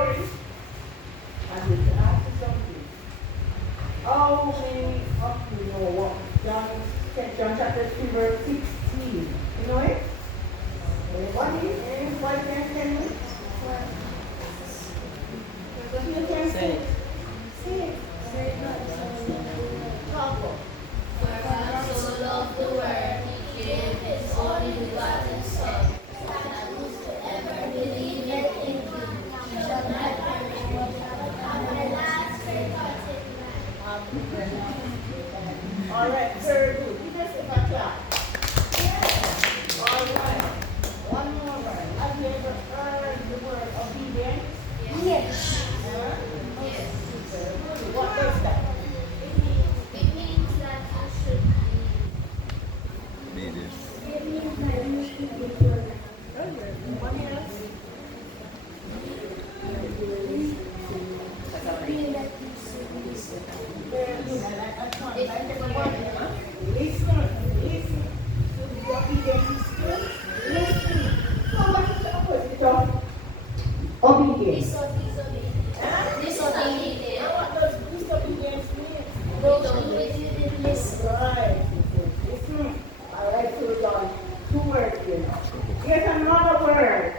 story, and we can ask you something. How many of you know what St. John chapter 3 verse 16? You know it? Anybody? Anybody can tell me? You can say it. Say it. Talk about. For God so loved the world, he gave his only begotten Son, that whosoever believeth in him shall not perish, but have everlasting life. All right, very good. You just give a clap. All right. One more word. Have you ever heard the word obedience? Yes. Huh? Yes. Very good. What is that? It means that you should Obedience. It means that you should be good. What else? Very good. I like that one. Like everyone, huh? Listen. Listen to the obedience. Listen. So what is the opposite of obedience? Disobedience. Huh? Disobedience. And what does disobedience mean? Don't do it, you didn't listen. Right. Listen. All right, so we got two words here. Here's another word.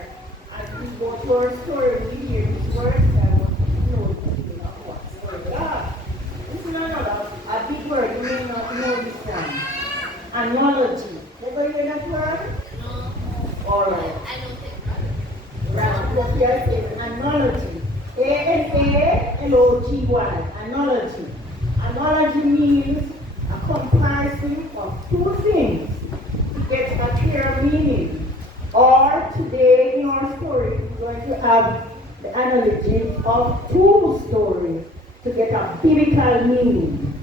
As we go to our story, we hear this word, and I want you to know the meaning of what word. Yeah. This is another, a big word. You may not know this one. Analogy. Ever hear that word? No. All right. I don't think that. Right. Look here, it says analogy. Analogy. Analogy. Analogy means a comparison of two things to get a clear meaning. Or today in our story, we're going to have the analogy of two stories to get a biblical meaning,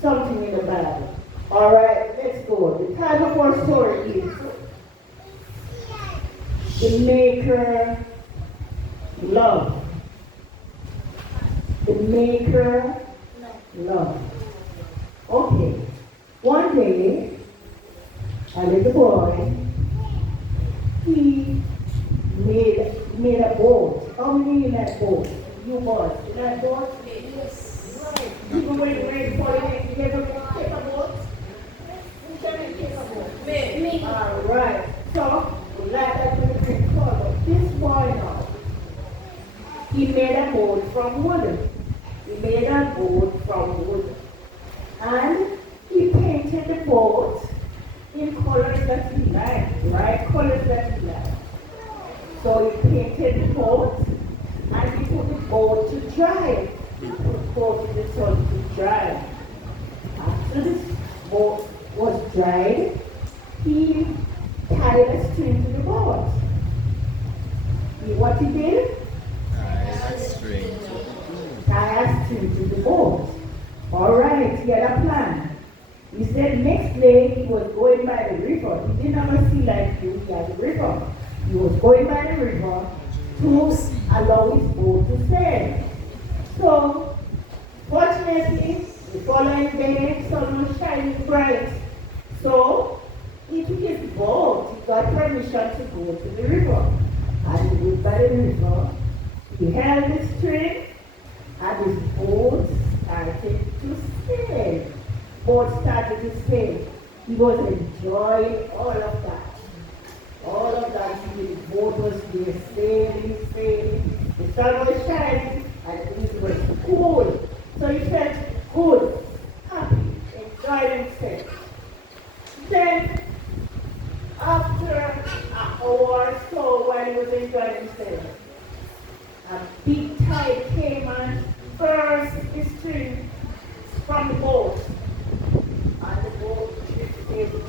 something in the Bible. All right, let's go. The title of our story is The Maker Love. The Maker Love. Okay. One day, a little boy, he made a boat. How many in that boat? You boys. In that boat? Yes. Right. Even when you rain for it, you ever take a boat? Who can take a boat? Me. All right. So, we like that little bit color. This boy now, he made a boat from wood. He made a boat from wood. And he painted the boat in colors that he liked, right? Colors that he liked. So he painted the boat and he put the boat to dry. He put the boat in the sun to dry. After this boat was dried, he tied a string to the boat. See what he did? String. Tie a string to the boat. All right, he had a plan. He said next day he was going by the river. He didn't ever see like you, he had the river. He was going by the river to allow his boat to sail. So, fortunately, the following day, sun was shining bright. So, he took his boat. He got permission to go to the river. And he went by the river. He held the string, and his boat started to sail. Boat started to sail. He was enjoying all of that. All of that, the boat was there sailing, sailing. The sun was shining and it was cool. So he felt good, happy, enjoying himself. Then, after an hour or so while he was enjoying himself, a big tide came and burst the string from the boat. And the boat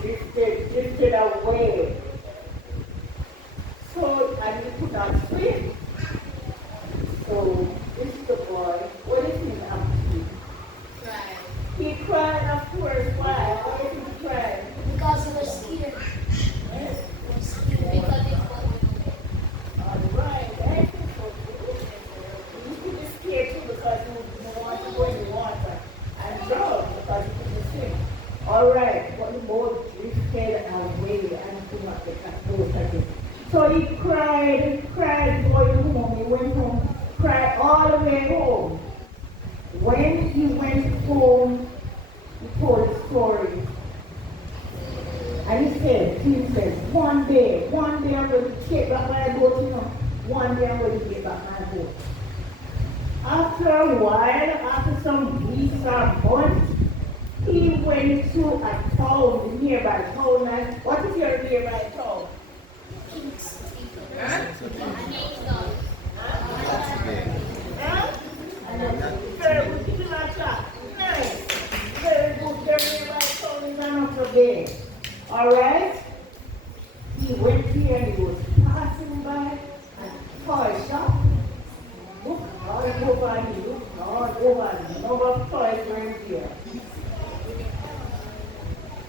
drifted away. So, and he could not swim. So, this is the boy. What is his attitude? Right. He cried afterwards. Why? Why did he cry? Because he was scared. Eh? He was scared. Because he was All right. That is so good. He could be scared too because he didn't want to go in the water and drown because he couldn't swim. All right. But the boat drifted away and he could not get that boat again. So he cried, going home. He went home cried all the way home. When he went home, he told his story. And he said to himself, one day I'm going to take back my boat, you know. One day I'm going to get back my boat. After a while, after some weeks or months, he went to a town, the nearby town. And what is your nearby town? Huh? Very good. Give him a clap. Nice. Very good. Your nearby town is another day. All right? He went here and he was passing by a toy shop. Look, all over you. All over you. Number of toys were here.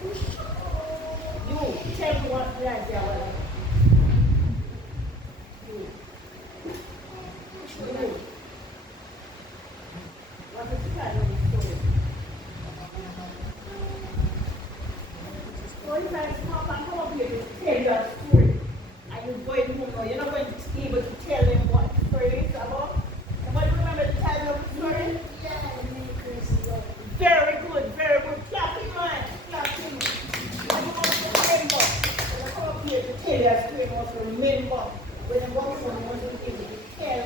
You, tell me what plans you have. You. What is the kind of the story? Story time, come up here to tell your story. And you're going home now. You're not going to be able to tell them what the story is about. Somebody remember to tell them the story? Very good, very good. Clapping, man. Clapping. And you must remember. When you come up here to tell your story, you must remember. When you walk from, you must be able to tell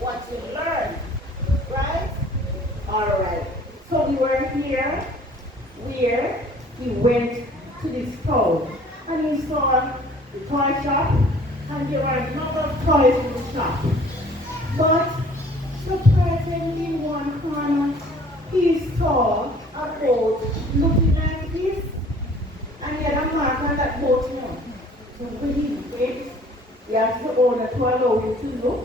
what you learned. Right? All right. So we were here where he went to this town. And he saw the toy shop. And there were a number of toys in the shop. But surprisingly, in one corner, he saw a boat looking like this, and he had a mark on that boat now. So when he went, he asked the owner to allow him to look,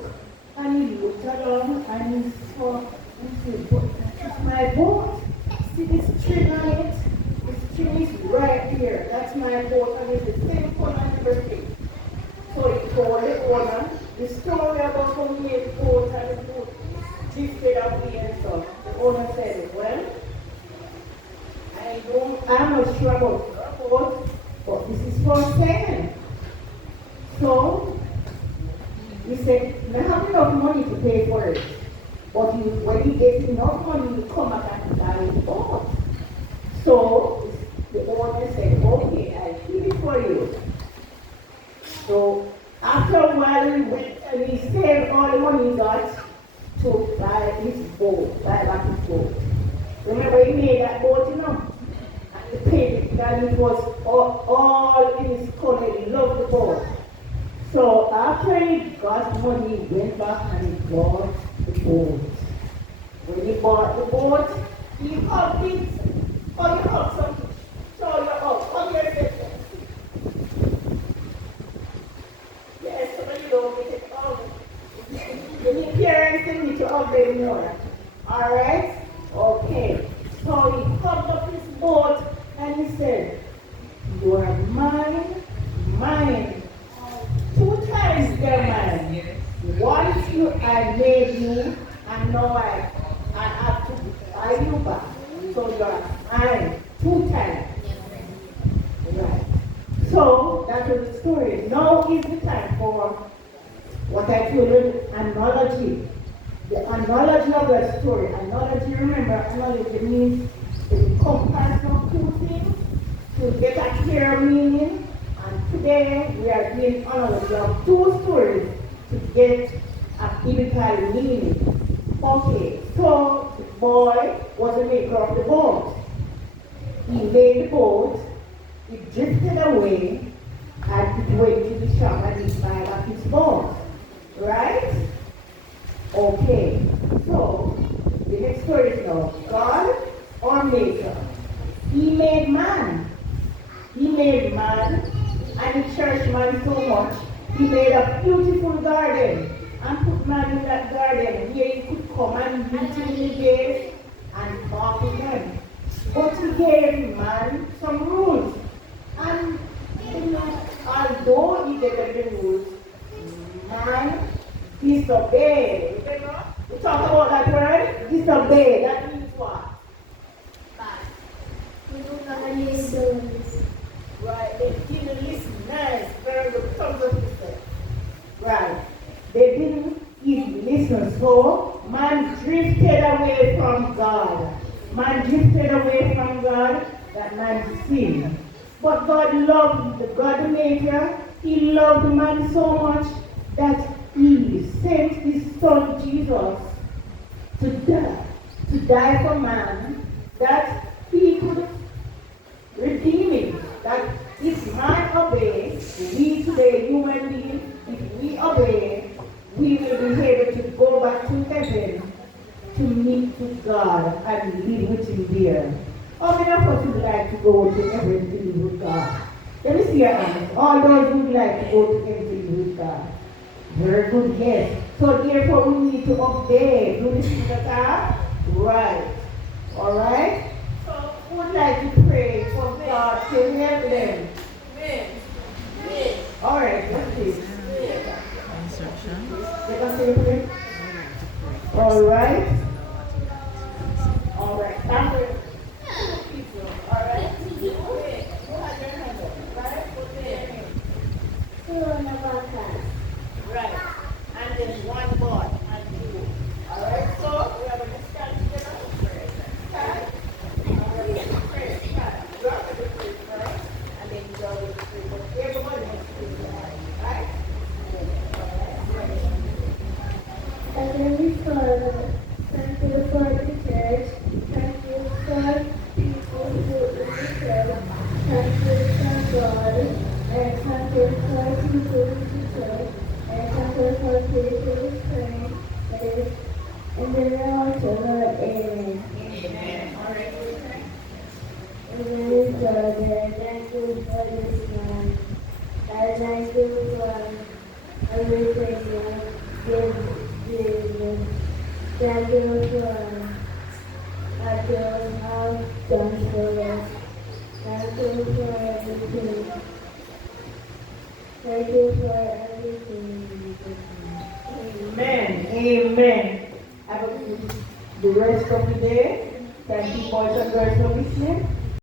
and he looked along and he saw, and said, but that's my boat. See this string on it? The string is right here. That's my boat, and it's the same color and everything. So he told the owner the story about how he had the boat and the boat drifted away and so. The owner said, well, I'm not sure about your boat, but this is for sale. So he said, I have enough money to pay for it. But when he gets enough money, he come back and buy the boat. So the owner said, okay, I'll keep it for you. So after a while, he went and he saved all the money he got to buy his boat, buy back his boat. Remember, he made that boat, you know? And he paid it, and it was all in his color. He loved the boat. So after he got money, he went back and he bought the boat. When he bought the boat, he hugged it. Oh, you hugged something. So you hug your sister. Yes, somebody don't get it hug. You need parents to need to hug them more. Alright? Okay. So he hugged up his boat and he said, you are mine, mine. 2 times they're mine. Once I made you, and now I have to buy you back. So you are mine 2 times. Right. So that was the story. Now is the time for what I told you, analogy. The analogy of the story. Analogy, remember, analogy means the comparison of 2 things to get a clear meaning. And today we are doing analogy of 2 stories to get a biblical meaning. Okay, so the boy was the maker of the boat. He made the boat, it drifted away, and it went to the shop and he bought back his boat. Right? Okay, so the next story is now God or maker. He made man. He made man and he cherished man so much. He made a beautiful garden and put man in that garden. Here he could come and meet him in the day and walk with him. But he gave man some rules. And although he gave the rules, man disobeyed. Remember? We talked about that word? Disobey. That means what? We don't have any lessons. Right. They didn't listen. Nice. Very good. Thumbs up yourself. Right. They didn't even listen. So, man drifted away from God. Man drifted away from God, that man sinned. But God loved the God the Maker. He loved man so much that he sent his son Jesus to die for man, that he could redeem him. That if man obeys, we today, human beings, if we obey, we will be able to go back to heaven to meet with God and live with him there. How many of us would like to go to heaven to live with God? Let me see your hands. All those who would like to go to heaven to live with God. Very good, yes. So therefore we need to obey. Do this in the car? Right. Alright? So who would like to pray for God to help them? Alright, let's see. Instructions. Let us say a prayer. Alright. Alright. Stand with people. Alright. Who has your hand up? Right? Put your hand. Right. And then one God and you. Alright, so we are going to stand together and pray. Stand. And we're going to pray. Stand. You are going to pray first, and then you are going to pray. But everybody has to pray for us. Right? Heavenly Father, thank you for the church. Thank you for people who in the church. Thank you for God. And thank you for people in the church. And thank you for people praying. And then also, Lord, amen. Amen. Alright, we pray. Heavenly Father, thank you for this man. I thank you for everything you give. Thank you for what you have done for us. Thank you for everything. Thank you for everything. Amen. Amen. Have a good the rest of the day. Thank you, boys and girls, for listening.